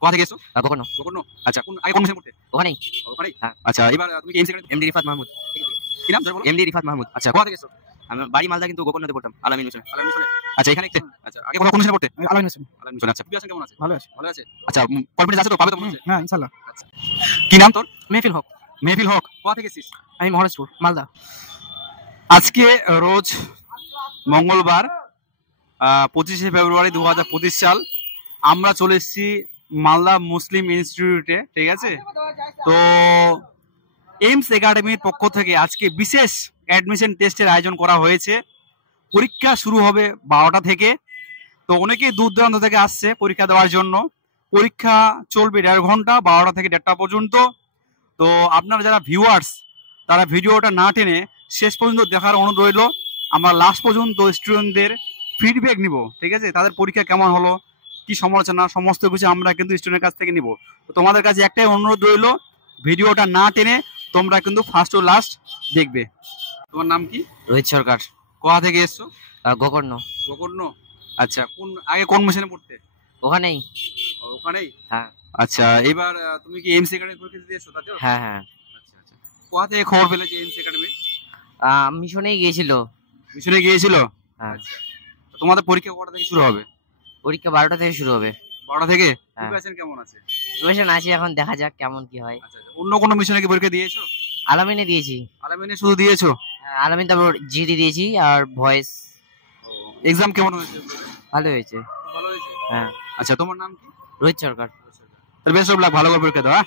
কোথা থেকে এসছো? গোকর্ণ। গোকর্ণ। আচ্ছা, আগে কোন মিশনে পড়তে? ওখানেই। ওখানেই? হ্যাঁ। আচ্ছা, এবার তুমি কি এমসি ক্যাডেমি? এমডি রিফাত মাহমুদ। কি নাম জোরে বলো? এমডি রিফাত মাহমুদ। আচ্ছা, কোথা থেকে এসছো? আমি বাড়ি মালদা, কিন্তু গোকর্ণতে পড়তাম আলামিন মিশনে। আলামিন মিশনে। আচ্ছা, এখানে আচ্ছা, আগে কোন মিশনে পড়তে? আলামিন মিশন। আলামিন মিশনে। আচ্ছা, প্রিপারেশন কেমন আছে? ভালো আছে। ভালো আছে। আচ্ছা, কনফিডেন্স আছে তো? পাবে তো মনে হচ্ছে? হ্যাঁ, ইনশাআল্লাহ। আচ্ছা। কি নাম তোর? মেহফিল হক। মেহফিল হক। কোথা থেকে এসেছিস? আমি মহারাজপুর, মালদা। আজকে রোজ মঙ্গলবার 25শে ফেব্রুয়ারি 2025 সাল। আমরা চলে এসেছি মালদা মুসলিম ইনস্টিটিউটে, ঠিক আছে? তো এইমস একাডেমির পক্ষ থেকে আজকে বিশেষ অ্যাডমিশন টেস্টের আয়োজন করা হয়েছে। পরীক্ষা শুরু হবে 12টা থেকে। তো অনেকেই দূর দূরান্ত থেকে আসছে পরীক্ষা দেওয়ার জন্য। পরীক্ষা চলবে 1.5 ঘন্টা, 12টা থেকে 1:30 পর্যন্ত। তো আপনারা যারা ভিউয়ার্স, তারা ভিডিওটা না টেনে শেষ পর্যন্ত দেখার অনুরোধ রইল। আমরা লাস্ট পর্যন্ত স্টুডেন্টদের ফিডব্যাক নিব, ঠিক আছে? তাদের পরীক্ষা কেমন হলো, কি সমালোচনা, সমস্ত কিছু আমরা কিন্তু স্টুডেন্টের কাছ থেকে নিব। তো তোমাদের কাছে একটাই অনুরোধ রইল, ভিডিওটা না টেনে তোমরা কিন্তু ফার্স্ট ও লাস্ট দেখবে। তোমার নাম কি? রোহিত সরকার। কোথা থেকে এসছো? গোকর্ণ। গোকর্ণ। আচ্ছা, আগে কোন মিশনে পড়তে? ওখানেই। ওখানেই? হ্যাঁ। আচ্ছা, এবার তুমি কি এমসি একাডেমি পরীক্ষা দিতে এসছো তাতেও? হ্যাঁ হ্যাঁ। আচ্ছা আচ্ছা। কোথা থেকে খবর পেলে যে এমসি একাডেমি? মিশনেই গিয়েছিল। মিশনে গিয়েছিল? হ্যাঁ। আচ্ছা। তো তোমাদের পরীক্ষা কটা থেকে শুরু হবে? পরীক্ষা 12টা থেকে শুরু হবে। 12টা থেকে? হ্যাঁ। প্রিপারেশন কেমন আছে? প্রিপারেশন আছে, এখন দেখা যাক কেমন কি হয়। আচ্ছা আচ্ছা। অন্য কোনো মিশনে কি পরীক্ষা দিয়েছো? আলামিনে দিয়েছি। আলামিনে শুধু দিয়েছো? আলামিন, তারপর জিডি দিয়েছি আর ভয়েস। এক্সাম কেমন হয়েছে? ভালো হয়েছে। ভালো হয়েছে। হ্যাঁ। আচ্ছা, তোমার নাম কি? রোহিত সরকার। তাহলে বেস্ট অফ লাক, ভালো করে পরীক্ষা দাও। হ্যাঁ।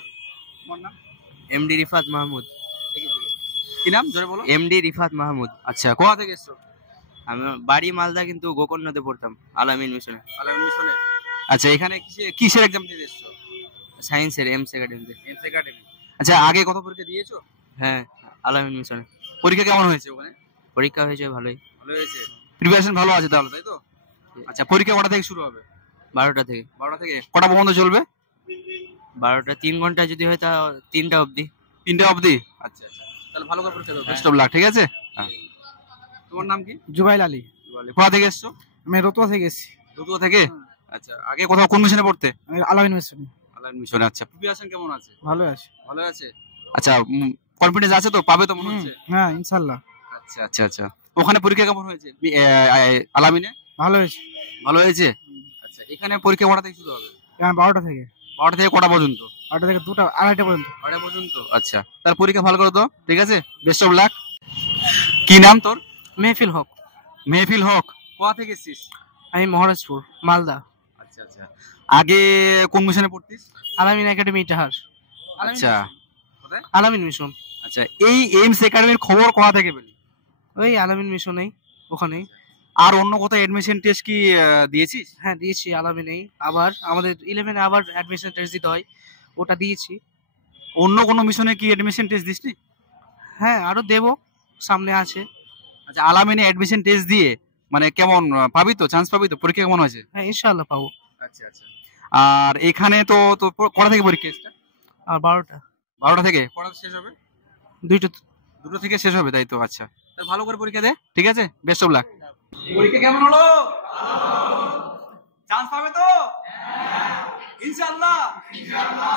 তোমার নাম? এমডি রিফাত মাহমুদ। কি নাম জোরে বলো? এমডি রিফাত মাহমুদ। আচ্ছা, কোথা থেকে এসছো? আমি বাড়ি মালদা, কিন্তু গোকর্ণতে পড়তাম আলামিন মিশনে। আলামিন মিশনে। আচ্ছা, এখানে কিসের এক্সাম দিতে এসছো? সায়েন্সের এমস একাডেমিতে। MC academy. আচ্ছা, আগে কত পরীক্ষা দিয়েছো? হ্যাঁ, আলামিন মিশনে। পরীক্ষা কেমন হয়েছে ওখানে? পরীক্ষা হয়েছে ভালোই। ভালো হয়েছে। প্রিপারেশন ভালো আছে তাহলে, তাই তো? আচ্ছা, পরীক্ষা কটা থেকে শুরু হবে? 12টা থেকে। 12টা থেকে কটা পর্যন্ত চলবে? 12টা 3 ঘন্টা যদি হয় তা 3টা অবধি। 3টা অবধি? আচ্ছা আচ্ছা। তাহলে ভালো করে পরীক্ষা দাও। বেস্ট অফ লাক, ঠিক আছে? হ্যাঁ। তোমার নাম কি? জুবাইল আলী। কোথা থেকে এসছো? আমি রতুয়া থেকে এসেছি। দুটো থেকে? আচ্ছা, আগে কোথাও কোন মিশনে পড়তে? আমি আলামিন মিশন। আলামিন মিশনে। আচ্ছা, প্রিপারেশন কেমন আছে? ভালো আছে। ভালো আছে। আচ্ছা, কনফিডেন্স আছে তো? পাবে তো মনে হচ্ছে? হ্যাঁ, ইনশাআল্লাহ। আচ্ছা আচ্ছা আচ্ছা। ওখানে পরীক্ষা কেমন হয়েছে আলামিনে? ভালো হয়েছে। ভালো হয়েছে। আচ্ছা, এখানে পরীক্ষা কটা থেকে শুরু হবে? এখানে 12টা থেকে। 12টা থেকে কটা পর্যন্ত? 12টা থেকে 2টা, 2:30 পর্যন্ত। 2টা পর্যন্ত। আচ্ছা, তার পরীক্ষা ভালো করে দাও, ঠিক আছে? Best of luck. কি নাম তোর? মেহফিল হক। মেহফিল হক। কোথা থেকে এসেছিস? আমি মহারাজপুর, মালদা। আচ্ছা আচ্ছা। আগে কোন মিশনে পড়তিস? আলামিন একাডেমি ইটাহার। আচ্ছা। কোথায়? আলামিন মিশন। আচ্ছা, এই এইমস একাডেমির খবর কোথা থেকে পেলি? ওই আলামিন মিশনেই, ওখানেই। আর অন্য কোথাও এডমিশন টেস্ট কি দিয়েছিস? হ্যাঁ, দিয়েছি আলামিনেই। আবার আমাদের 11-এ আবার অ্যাডমিশন টেস্ট দিতে হয়, ওটা দিয়েছি। অন্য কোনো মিশনে কি এডমিশন টেস্ট দিসনি? হ্যাঁ, আরো দেবো, সামনে আছে। আচ্ছা, আলামিনে এডমিশন টেস্ট দিয়ে মানে কেমন পাবি তো? চান্স পাবি তো? পরীক্ষা কেমন হয়েছে? হ্যাঁ, ইনশাআল্লাহ পাবো। আচ্ছা আচ্ছা। আর এখানে তো তো কটা থেকে পরীক্ষা এসটা? আর 12টা। 12টা থেকে কটা শেষ হবে? 2টা। দুটো থেকে শেষ হবে, তাই তো? আচ্ছা, তাহলে ভালো করে পরীক্ষা দে, ঠিক আছে? Best of luck. পরীক্ষা কেমন হলো? চান্স পাবে তো? ইনশাআল্লাহ। ইনশাআল্লাহ।